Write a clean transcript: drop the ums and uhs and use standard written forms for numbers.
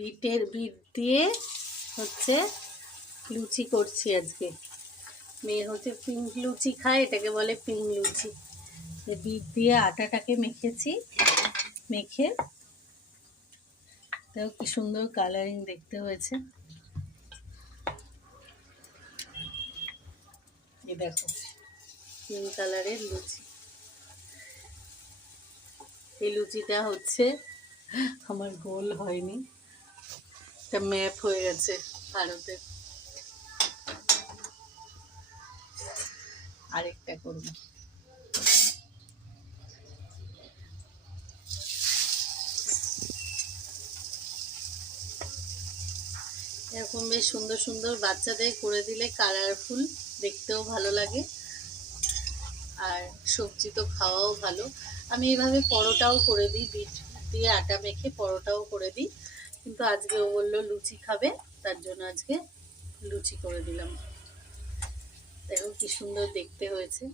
Bit দিয়ে হচ্ছে লুচি করছি আজকে। মেয়ে হচ্ছে পিঙ্ক লুচি খায়, এটাকে বলে পিঙ্ক লুচি। বিট দিয়ে আটাটাকে মেখেছি, মেখে দেখো কি সুন্দর কালারিং দেখতে হয়েছে। এই দেখো পিঙ্ক কালারের লুচি। এই লুচিটা হচ্ছে আমার গোল হয়নি, এটা ম্যাপ হয়ে গেছে ভারতের। আরেকটা করব। এরকম বেশ সুন্দর সুন্দর বাচ্চাদের করে দিলে কালারফুল দেখতেও ভালো লাগে, আর সবজি তো খাওয়াও ভালো। আমি এইভাবে পরোটাও করে দিই, বিট দিয়ে আটা মেখে পরোটাও করে দিই, কিন্তু আজকে ও বললো লুচি খাবে, তার জন্য আজকে লুচি করে দিলাম। দেখো কি সুন্দর দেখতে হয়েছে।